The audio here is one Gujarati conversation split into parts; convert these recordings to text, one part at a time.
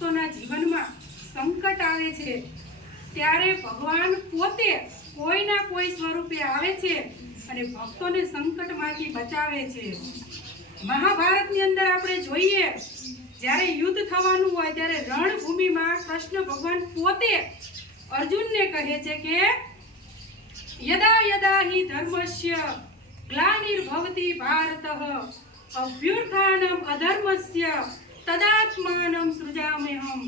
ભક્તોના જીવનમાં સંકટ આવે છે ત્યારે ભગવાન પોતે કોઈના કોઈ સ્વરૂપે આવે છે અને ભક્તોને સંકટમાંથી બચાવે છે. મહાભારતની અંદર આપણે જોઈએ જ્યારે યુદ્ધ થવાનું હોય ત્યારે રણભૂમિમાં કૃષ્ણ ભગવાન પોતે અર્જુનને કહે છે કે યદા યદા હિ ધર્મસ્ય ગ્લાનિર્ભવતિ ભારતઃ અભ્યુત્થાનમ અધર્મસ્ય તદાત્માનમ સૃજામ્યહમ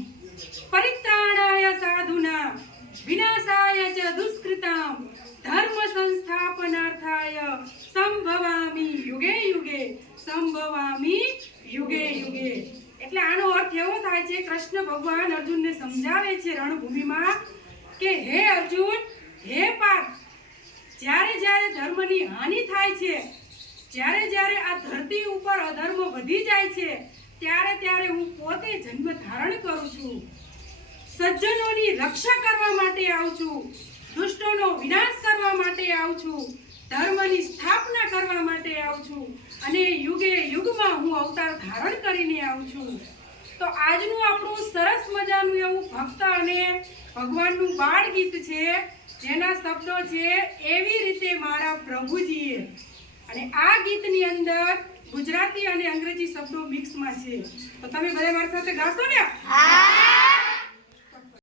પરિત્રાણાય સાધુના વિનાશાય ચ દુષ્કૃતામ ધર્મ સંસ્થાપનાર્થાય સંભવામી યુગે યુગે સંભવામી યુગે યુગે. એટલે આનો અર્થ એવો થાય છે કૃષ્ણ ભગવાન અર્જુનને સમજાવે છે રણભૂમિમાં કે હે અર્જુન, હે પાર્થ, જ્યારે જ્યારે ધર્મની હાનિ થાય છે, જ્યારે જ્યારે આ ધરતી ઉપર અધર્મ વધી જાય છે ત્યારે ત્યારે હું પોતે જન્મ ધારણ કરું છું. સજ્જનોની રક્ષા કરવા માટે આવું છું, દુષ્ટોનો વિનાશ કરવા માટે આવું છું, ધર્મની સ્થાપના કરવા માટે આવું છું અને યુગે યુગમાં હું અવતાર ધારણ કરીને આવું છું. તો આજનું આપણું સરસ મજાનું એવું ભક્ત અને ભગવાનનું બાળ ગીત છે જેના શબ્દો છે એવી રીતે મારા પ્રભુજીએ. અને આ ગીતની અંદર ગુજરાતી અને અંગ્રેજી શબ્દો મિક્સમાં છે. તો તમે બધા મારી સાથે ગાશો ને? હા.